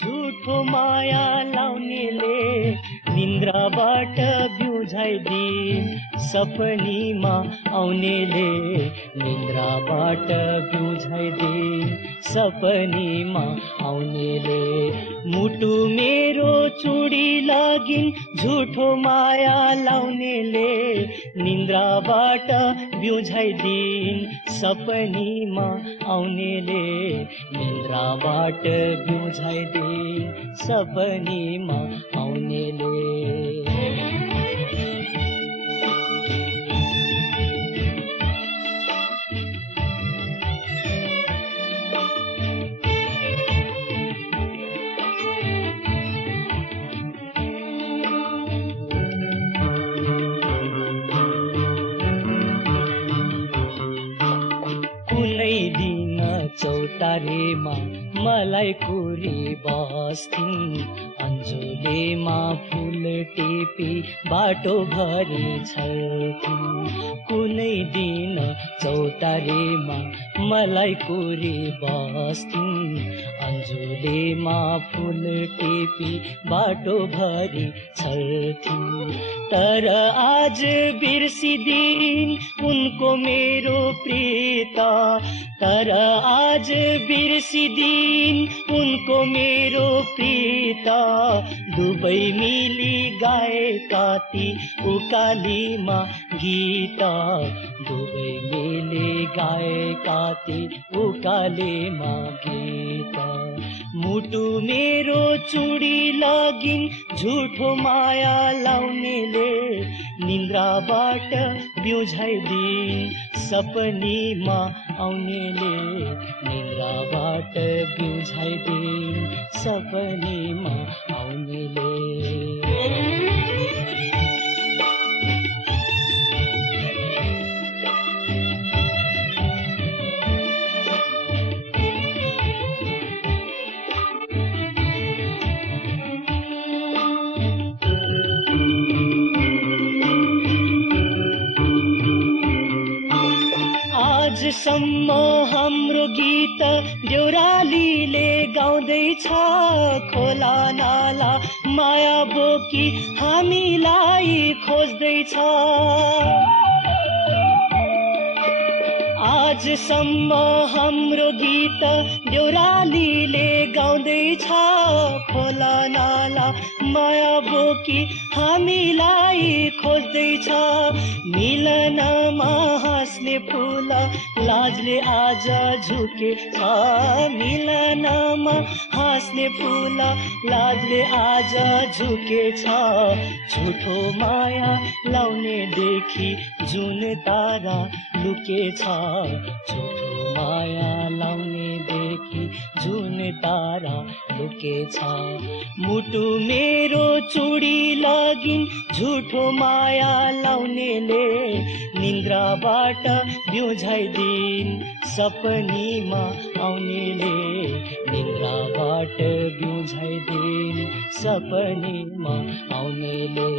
झुठो माया लाउनेले निन्द्राबाट बिउझाइदिन् सपनीमा आउनेले निन्द्राबाट बिउझाइदिन् सपनीमा आउनेले मुटु मेरो चुडी लागिन् झुठो माया लाउनेले निन्द्राबाट बिउझाइदिन् सपनीमा आउनेले निन्द्राबाट बिउझाइदिन् सपनीमा आउनेले चौतारेमा मलाई कुरी बस्थिन् अन्जुलेमा फुल टेपी बाटो भरि छल्थिन् कुनै दिन चौतारेमा मलाई कुरी बस्थिन् अन्जुलेमा फुल टेपी बाटो भरि छल्थिन् तर आज बिर्सिदिन् उनको मेरो प्रीत तर आज बिर्सिदिन् उनको मेरो प्रीत दुबै मिली गाएका ती उकालीमा गीत दुबै मिली गाएका ती उकालीमा गीत मुटु मेरो चुडी लागिन् झुठो माया लाउनेले निन्द्राबाट बिउझाइदिन् सपनीमा आउनेले निन्द्राबाट बिउझाइदिन् सपनीमा आउनेले आजसम्म हाम्रो गीत देउरालीले गाउँदैछ खोला नाला माया बोकी हामीलाई खोज्दैछ आजसम्म हाम्रो गीत देउरालीले गाउँदैछ खोला नाला माया बोकी हामीलाई खोज्दैछ मिलनमा हाँस्ने फुल लाजले आज झुकेछ मिलनमा हाँस्ने फुल लाजले आज झुकेछ झुठो माया लाउने देखि जुन तारा लुकेछ झुठो माया लाउने देखि जुन तारा लुकेछ मुटु मेरो चुडी लागिन् झुठो माया लाउनेले निन्द्राबाट बिउझाइदिन् सपनीमा आउनेले निन्द्राबाट बिउझाइदिन् सपनीमा आउनेले